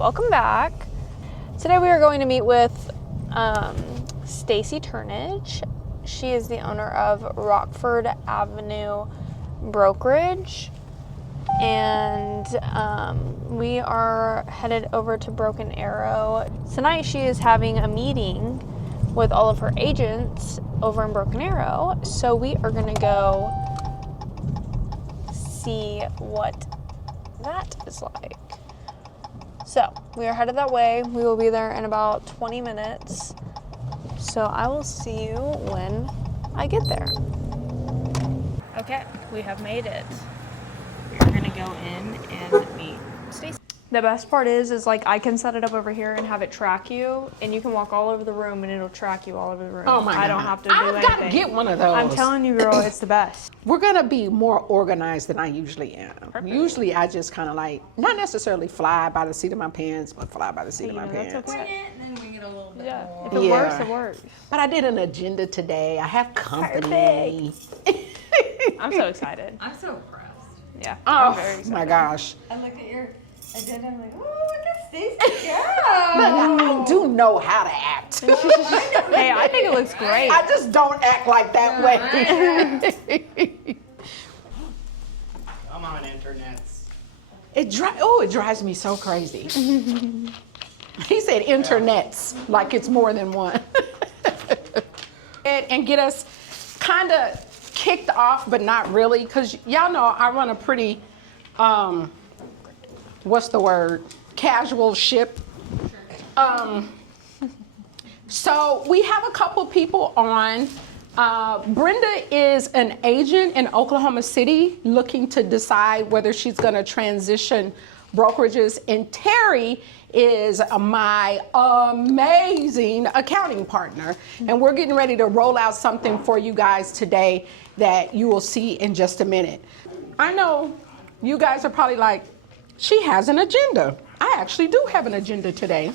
Welcome back. Today we are going to meet with Stacey Turnage. She is the owner of Rockford Avenue Brokerage, and we are headed over to Broken Arrow. Tonight she is having a meeting with all of her agents over in Broken Arrow, so we are going to go see what that is like. So we are headed that way. We will be there in about 20 minutes. So I will see you when I get there. Okay, we have made it. We're gonna go in and meet Stacey. The best part is like I can set it up over here and have it track you, and you can walk all over the room and it'll track you all over the room. Oh my God. I don't have to do anything. I've got to get one of those. I'm telling you, girl, it's the best. We're going to be more organized than I usually am. Perfect. Usually I just kind of like, not necessarily fly by the seat of my pants, but fly by the seat of my pants. That's okay. Wing it and then wing it a little bit more. If it works, it works. But I did an agenda today. I have company. I'm so excited. I'm so impressed. Yeah, I'm very Oh excited. my gosh. I look at your agenda, I'm like, oh, look at Stacey go. I do know how to act. Hey, I think it looks great. I just don't act like that way. Come on, internets. It drives me so crazy. He said internets, like it's more than one. and get us kind of kicked off, but not really, because y'all know I run a pretty, what's the word, casual ship. So we have a couple people on. Brenda is an agent in Oklahoma City looking to decide whether she's going to transition brokerages, and Terry is my amazing accounting partner, and we're getting ready to roll out something for you guys today that you will see in just a minute. I know you guys are probably like, she has an agenda. I actually do have an agenda today.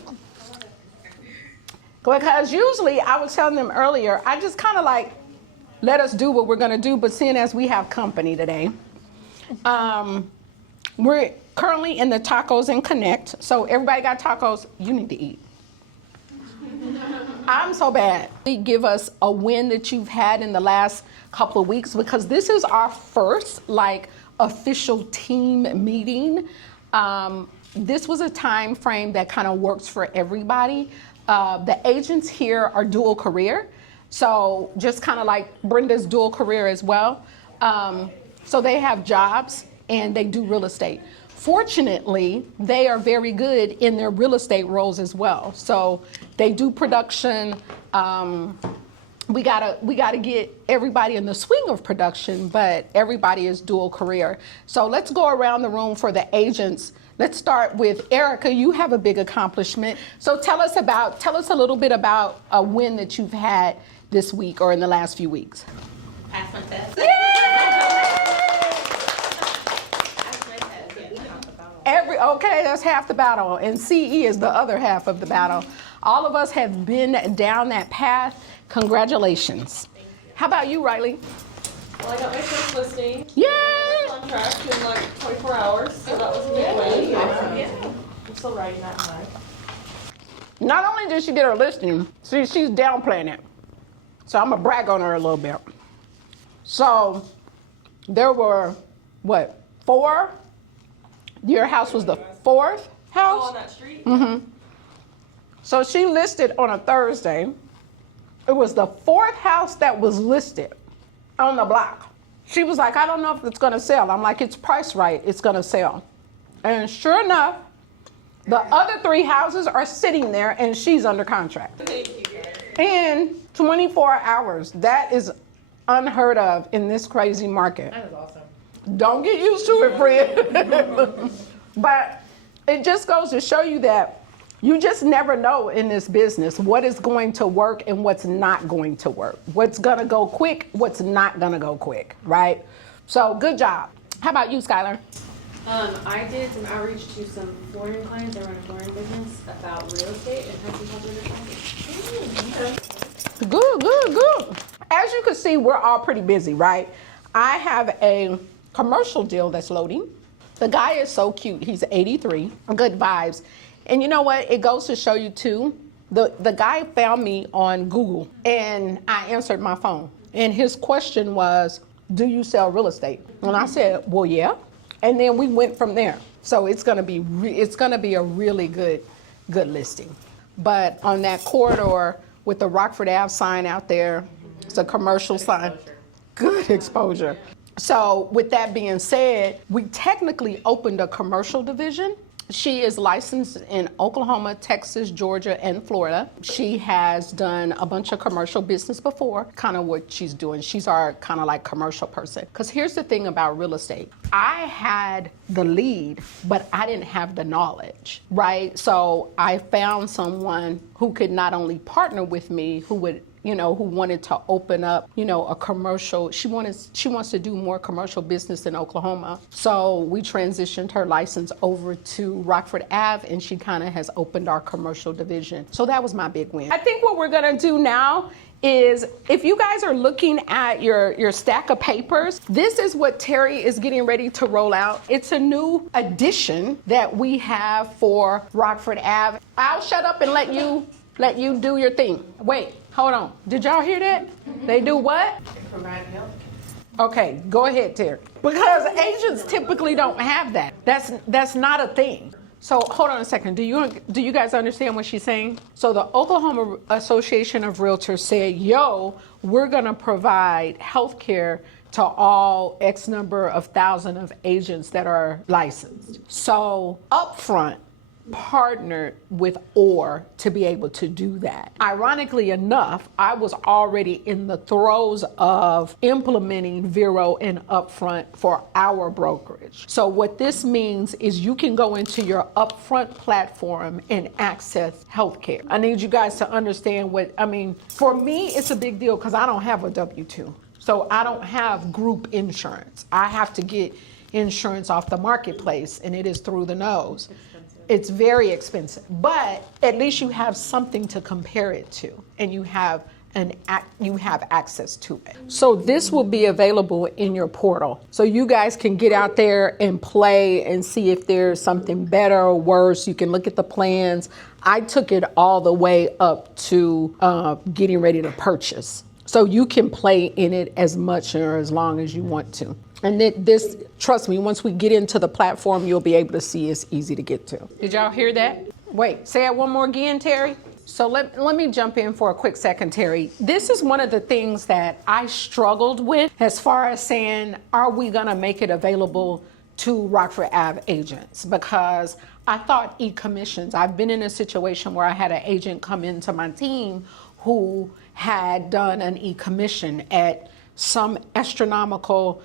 Because usually, I was telling them earlier, I just kind of like, let us do what we're going to do, but seeing as we have company today, we're currently in the Tacos and Connect. So everybody got tacos, you need to eat. I'm so bad. Give us a win that you've had in the last couple of weeks, because this is our first like official team meeting. This was a time frame that kind of works for everybody. The agents here are dual career, so just kind of like Brenda's dual career as well. So they have jobs and they do real estate. Fortunately, they are very good in their real estate roles as well. So they do production. We gotta get everybody in the swing of production, but everybody is dual career. So let's go around the room for the agents. Let's start with Erica. You have a big accomplishment. So tell us a little bit about a win that you've had this week or in the last few weeks. Pass my test. Okay, that's half the battle, and CE is the other half of the battle. All of us have been down that path. Congratulations. How about you, Riley? Well, I got my first listing. Yay! Contract in like 24 hours, so that was a big win. Yeah. I'm still writing that high. Not only did she get her listing, she's downplaying it. So I'm gonna brag on her a little bit. So there were, what, 4? Your house was the 4th house? Oh, on that street? Mm-hmm. So she listed on a Thursday. It was the 4th house that was listed on the block. She was like, I don't know if it's gonna sell. I'm like, it's priced right, it's gonna sell. And sure enough, the other 3 houses are sitting there and she's under contract. Thank you, guys. In 24 hours. That is unheard of in this crazy market. That is awesome. Don't get used to it, friend. But it just goes to show you that you just never know in this business what is going to work and what's not going to work. What's going to go quick, what's not going to go quick, right? So good job. How about you, Skylar? I did some outreach to some flooring clients that run a flooring business about real estate and had some popular clients. Good. As you can see, we're all pretty busy, right? I have a commercial deal that's loading. The guy is so cute. He's 83, good vibes. And you know what? It goes to show you too. The guy found me on Google and I answered my phone. And his question was, do you sell real estate? And I said, well, yeah. And then we went from there. So it's gonna be a really good listing. But on that corridor with the Rockford Ave sign out there, it's a commercial sign. Good exposure. So with that being said, we technically opened a commercial division. She is licensed in Oklahoma, Texas, Georgia, and Florida. She has done a bunch of commercial business before, kind of what she's doing. She's our kind of like commercial person. Because here's the thing about real estate. I had the lead, but I didn't have the knowledge, right? So I found someone who could not only partner with me, who wanted to open up, a commercial. She wants to do more commercial business in Oklahoma. So we transitioned her license over to Rockford Ave, and she kind of has opened our commercial division. So that was my big win. I think what we're gonna do now is, if you guys are looking at your stack of papers, this is what Terry is getting ready to roll out. It's a new addition that we have for Rockford Ave. I'll shut up and let you do your thing. Wait. Hold on. Did y'all hear that? They do what? Provide help. Okay, go ahead, Terry. Because agents typically don't have that. That's not a thing. So hold on a second. Do you guys understand what she's saying? So the Oklahoma Association of Realtors said, we're gonna provide health care to all X number of thousand of agents that are licensed. So upfront, partnered with OR to be able to do that. Ironically enough, I was already in the throes of implementing Vero and Upfront for our brokerage. So what this means is you can go into your Upfront platform and access healthcare. I need you guys to understand for me, it's a big deal because I don't have a W-2. So I don't have group insurance. I have to get insurance off the marketplace, and it is through the nose. It's very expensive, but at least you have something to compare it to, and you have access to it. So this will be available in your portal. So you guys can get out there and play and see if there's something better or worse. You can look at the plans. I took it all the way up to getting ready to purchase. So you can play in it as much or as long as you want to. And this, trust me, once we get into the platform, you'll be able to see it's easy to get to. Did y'all hear that? Wait, say it one more again, Terry. So let me jump in for a quick second, Terry. This is one of the things that I struggled with as far as saying, are we gonna make it available to Rockford Ave agents? Because I thought e-commissions, I've been in a situation where I had an agent come into my team who had done an e-commission at some astronomical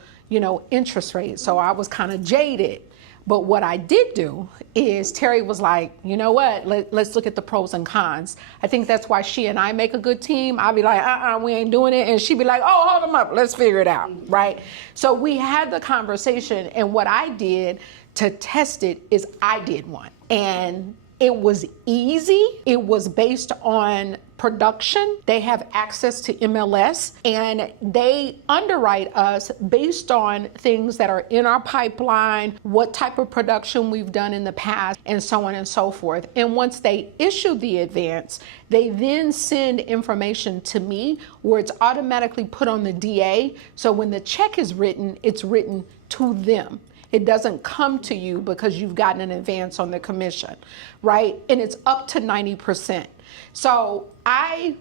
interest rate. So I was kind of jaded. But what I did do is Terry was like, you know what, let's look at the pros and cons. I think that's why she and I make a good team. I'll be like, we ain't doing it. And she'd be like, oh, hold them up, let's figure it out, right? So we had the conversation, and what I did to test it is I did one. And it was easy. It was based on production. They have access to MLS, and they underwrite us based on things that are in our pipeline, what type of production we've done in the past, and so on and so forth. And once they issue the advance, they then send information to me where it's automatically put on the DA. So when the check is written, it's written to them. It doesn't come to you because you've gotten an advance on the commission, right? And it's up to 90%. So I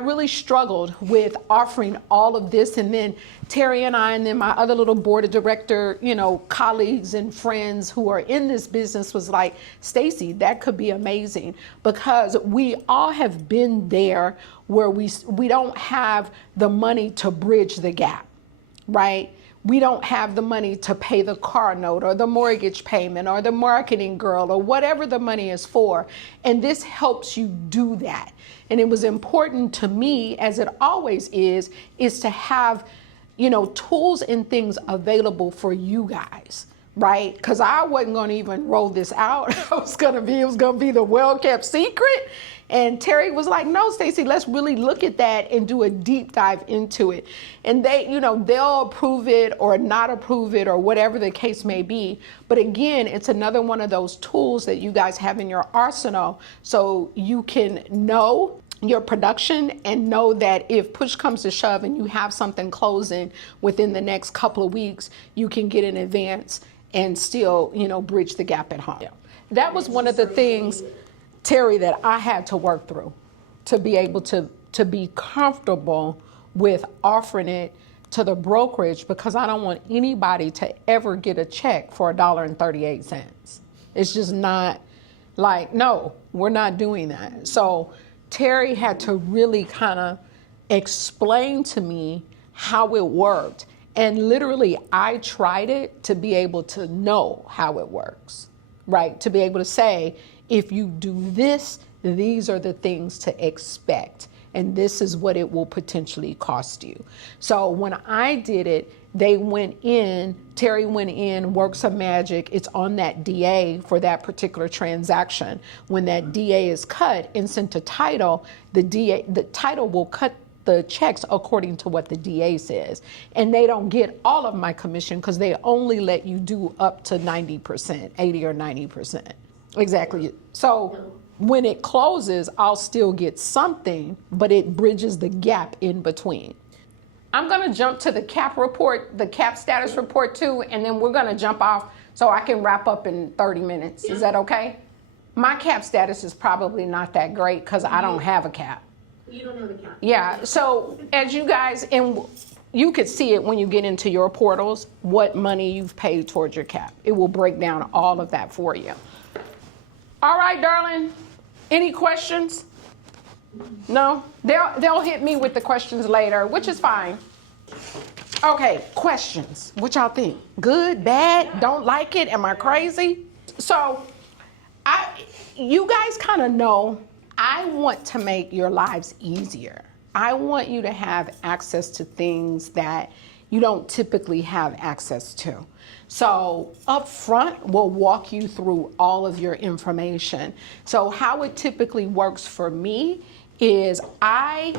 really struggled with offering all of this. And then Terry and I, and then my other little board of director, colleagues and friends who are in this business was like, Stacey, that could be amazing, because we all have been there where we don't have the money to bridge the gap, right? We don't have the money to pay the car note or the mortgage payment or the marketing girl or whatever the money is for. And this helps you do that. And it was important to me, as it always is to have, tools and things available for you guys, right? Because I wasn't going to even roll this out. It was going to be the well-kept secret. And Terry was like, no, Stacey, let's really look at that and do a deep dive into it. And they, they'll approve it or not approve it or whatever the case may be. But again, it's another one of those tools that you guys have in your arsenal so you can know your production and know that if push comes to shove and you have something closing within the next couple of weeks, you can get in advance and still, bridge the gap at home. That was one of the things, Terry, that I had to work through to be able to be comfortable with offering it to the brokerage, because I don't want anybody to ever get a check for $1.38. It's just not like, no, we're not doing that. So Terry had to really kind of explain to me how it worked. And literally, I tried it to be able to know how it works, right? To be able to say, if you do this, these are the things to expect. And this is what it will potentially cost you. So when I did it, Terry went in, worked some magic. It's on that DA for that particular transaction. When that DA is cut and sent to title, the title will cut the checks according to what the DA says. And they don't get all of my commission because they only let you do up to 90%, 80 or 90%. Exactly. So when it closes, I'll still get something, but it bridges the gap in between. I'm gonna jump to the cap report, the cap status report too, and then we're gonna jump off so I can wrap up in 30 minutes. Is that okay? My cap status is probably not that great because I don't have a cap. You don't know the cap. Yeah, so as you guys, and you could see it when you get into your portals, what money you've paid towards your cap. It will break down all of that for you. All right, darling, any questions? No? They'll hit me with the questions later, which is fine. Okay, questions. What y'all think? Good, bad, don't like it, am I crazy? So, you guys kind of know, I want to make your lives easier. I want you to have access to things that you don't typically have access to. So up front, we'll walk you through all of your information. So how it typically works for me is I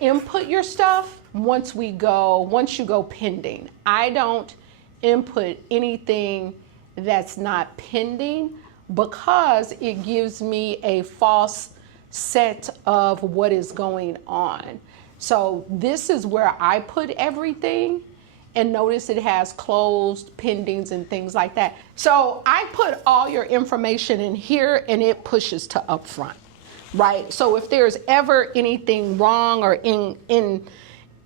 input your stuff once you go pending. I don't input anything that's not pending because it gives me a false set of what is going on. So this is where I put everything, and notice it has closed, pendings, and things like that. So I put all your information in here and it pushes to upfront, right? So if there's ever anything wrong or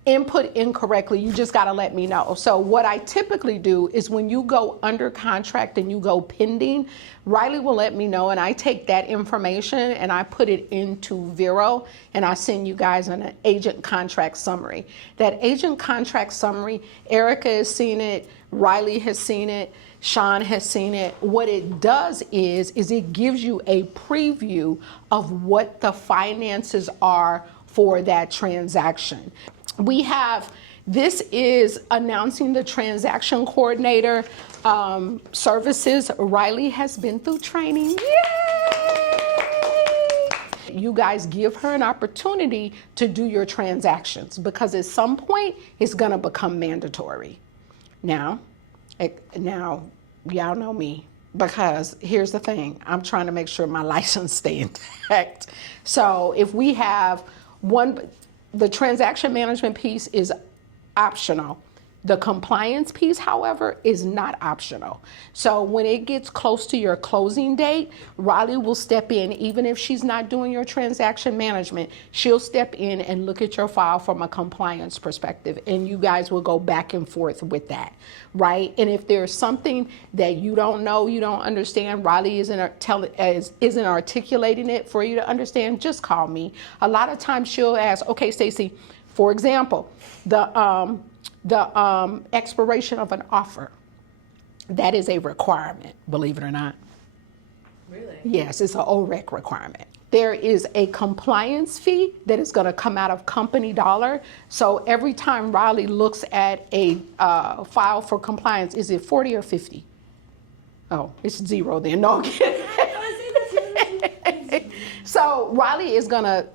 input incorrectly, you just gotta let me know. So what I typically do is when you go under contract and you go pending, Riley will let me know and I take that information and I put it into Vero and I send you guys an agent contract summary. That agent contract summary, Erica has seen it, Riley has seen it, Sean has seen it. What it does is it gives you a preview of what the finances are for that transaction. This is announcing the transaction coordinator services. Riley has been through training. Yay! You guys give her an opportunity to do your transactions because at some point it's gonna become mandatory. Now, y'all know me because here's the thing, I'm trying to make sure my license stay intact. So if we have the transaction management piece is optional. The compliance piece, however, is not optional. So when it gets close to your closing date, Riley will step in, even if she's not doing your transaction management, she'll step in and look at your file from a compliance perspective, and you guys will go back and forth with that, right? And if there's something that you don't know, you don't understand, Riley isn't articulating it for you to understand, just call me. A lot of times she'll ask, okay, Stacey, for example, the expiration of an offer, that is a requirement, believe it or not. Really? Yes, it's an OREC requirement. there is a compliance fee that is going to come out of company dollar. So every time Riley looks at a file for compliance, is it 40 or 50? Oh, it's zero then. No, I'm kidding. So Riley is going to,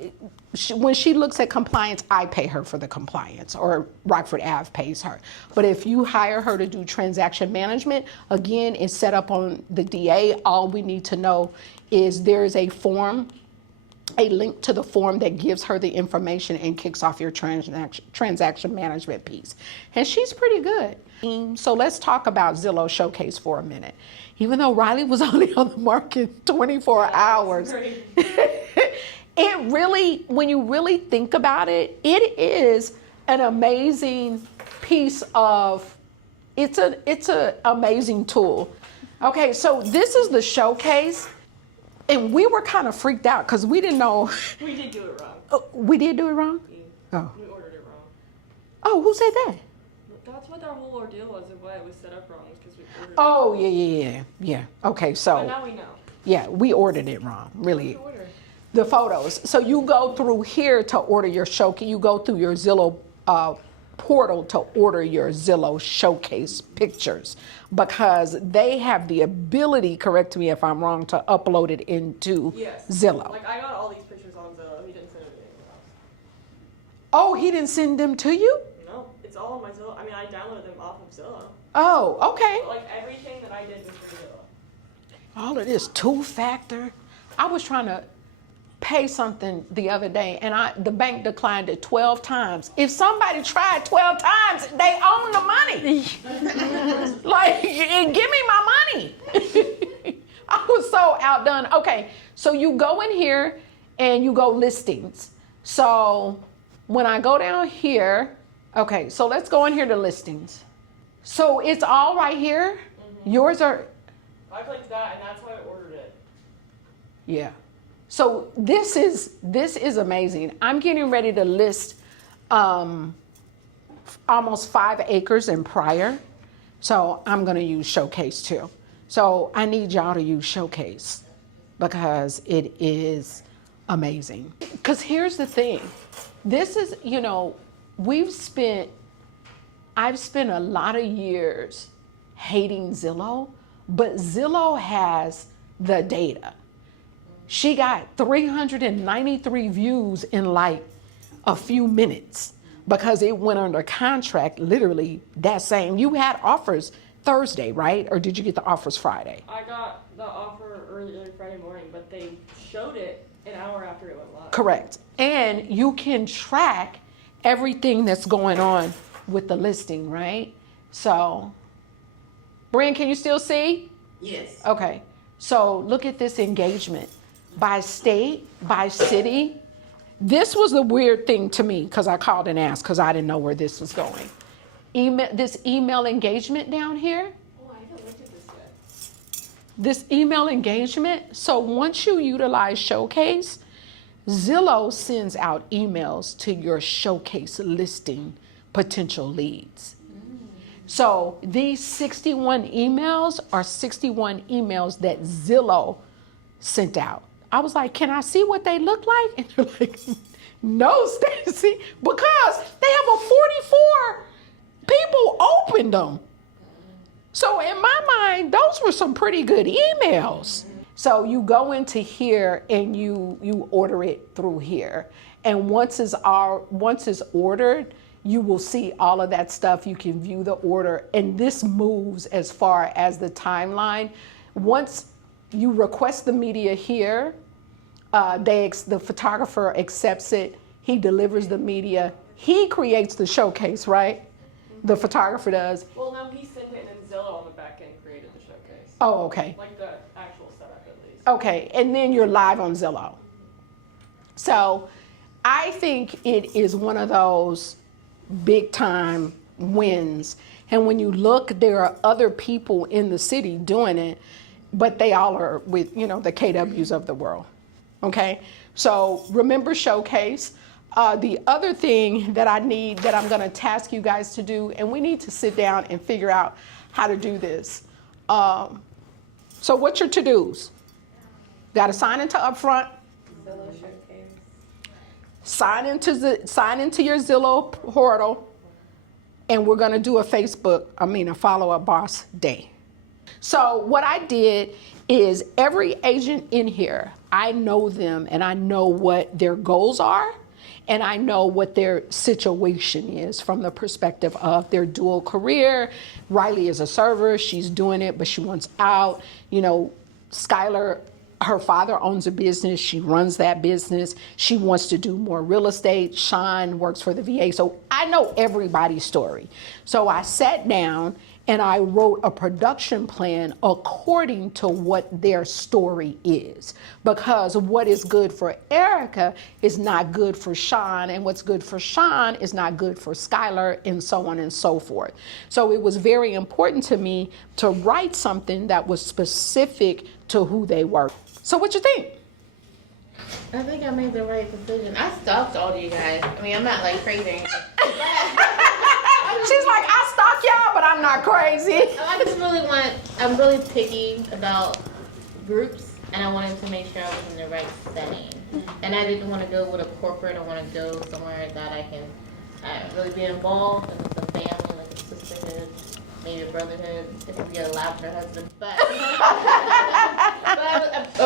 when she looks at compliance, I pay her for the compliance, or Rockford Ave pays her. But if you hire her to do transaction management, again, it's set up on the DA. All we need to know is there's a form, a link to the form that gives her the information and kicks off your transaction management piece. And she's pretty good. So let's talk about Zillow Showcase for a minute. Even though Riley was only on the market 24 hours, it really, when you really think about it, it is an amazing piece of, it's an amazing tool. Okay, so this is the showcase, and we were kind of freaked out because we didn't know. We did do it wrong. We did do it wrong? Oh. We ordered it wrong. Oh, who said that? That's what our whole ordeal was, and why it was set up wrong, was because we ordered Oh, yeah. Okay, it. But so, now we know. yeah, we ordered it wrong, really. Order. The photos. So you go through here to order your showcase. You go through your Zillow portal to order your Zillow Showcase pictures, because they have the ability, correct me if I'm wrong, to upload it into Yes. Zillow. Like, I got all these pictures on Zillow. He didn't send it anywhere else. Oh, he didn't send them to you? No, it's all on my Zillow. I mean, I downloaded them off of Zillow. Oh, okay. But, like, everything that I did was for Zillow. All of this two-factor. I was trying to pay something the other day, and the bank declined it 12 times. If somebody tried 12 times, they own the money. Like, give me my money. I was so outdone. Okay, so you go in here and you go listings. So when I go down here, okay, so let's go in here to listings. So it's all right here. Mm-hmm. Yours are. I clicked that, and that's how I ordered it. Yeah. So this is amazing. I'm getting ready to list almost 5 acres in Pryor. So I'm going to use Showcase too. So I need y'all to use Showcase because it is amazing. Because here's the thing. This is, I've spent a lot of years hating Zillow, but Zillow has the data. She got 393 views in like a few minutes because it went under contract literally that same. You had offers Thursday, right? Or did you get the offers Friday? I got the offer early Friday morning, but they showed it an hour after it went live. Correct. And you can track everything that's going on with the listing, right? So, Brian, can you still see? Yes. Okay. So look at this engagement. By state, by city. This was the weird thing to me because I called and asked because I didn't know where this was going. This email engagement down here. Oh, I haven't looked at this yet. This email engagement. So once you utilize Showcase, Zillow sends out emails to your Showcase listing potential leads. So these 61 emails are 61 emails that Zillow sent out. I was like, can I see what they look like? And they're like, no, Stacey, because they have a 44 people opened them. So in my mind, those were some pretty good emails. So you go into here and you order it through here. And once it's ordered, you will see all of that stuff. You can view the order, and this moves as far as the timeline. Once you request the media here, the photographer accepts it, he delivers the media, he creates the showcase, right? The photographer does. Well, no, he sent it, and then Zillow on the back end created the showcase. Oh, okay. Like the actual setup, at least. Okay, and then you're live on Zillow. So I think it is one of those big time wins. And when you look, there are other people in the city doing it, but they all are with, the KWs of the world. Okay, so remember Showcase. The other thing that I'm going to task you guys to do, and we need to sit down and figure out how to do this. So what's your to-dos? Got to sign into Upfront. Zillow sign into your Zillow portal, and we're gonna do a follow-up boss day. So what I did is every agent in here, I know them and I know what their goals are, and I know what their situation is from the perspective of their dual career. Riley is a server, she's doing it, but she wants out. Skylar, her father owns a business, she runs that business. She wants to do more real estate. Sean works for the VA. So I know everybody's story. So I sat down and I wrote a production plan according to what their story is. Because what is good for Erica is not good for Sean, and what's good for Sean is not good for Skylar, and so on and so forth. So it was very important to me to write something that was specific to who they were. So what you think? I think I made the right decision. I stalked all of you guys. I mean, I'm not like crazy. She's like, I stalk y'all, but I'm not crazy. I'm really picky about groups, and I wanted to make sure I was in the right setting. And I didn't want to go with a corporate. I want to go somewhere that I can really be involved, and it's a family, like a sisterhood, maybe a brotherhood, if you get a lavender husband. But, I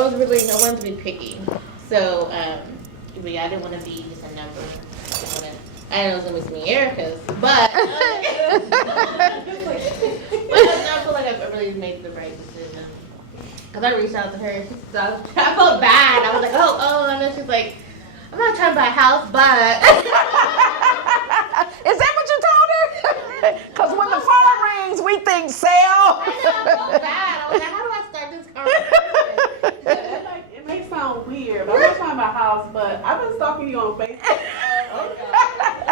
wanted to be picky. So, I didn't want to be just a number. I know it was going to be Erica's, but I feel like I really made the right decision. Because I reached out to her, so I felt bad. I was like, oh, and then she's like, I'm not trying to buy a house, but... Is that what you told her? Because when the phone rings, we think sale. I felt bad. I was like, how do I start this conversation? It may sound weird, but I'm not trying to buy a house, but I've been stalking you on Facebook. I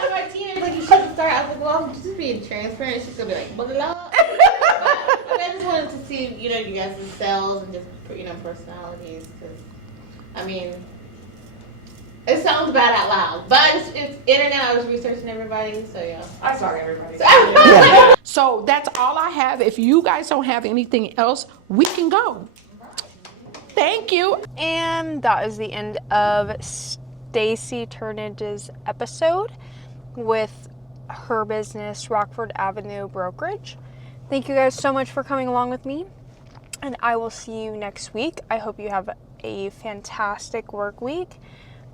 know my teenager like, you shouldn't start. I was like, well, I'm just being transparent. She's gonna be like, blah, blah, blah. But I just wanted to see, you guys' selves and just, personalities. Because, it sounds bad out loud, but it's internet. I was researching everybody, so yeah. I saw everybody. So that's all I have. If you guys don't have anything else, we can go. Thank you. And that is the end of Stacey Turnage's episode with her business, Rockford Avenue Brokerage. Thank you guys so much for coming along with me, and I will see you next week. I hope you have a fantastic work week.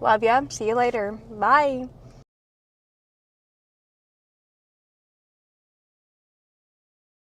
Love ya. See you later. Bye.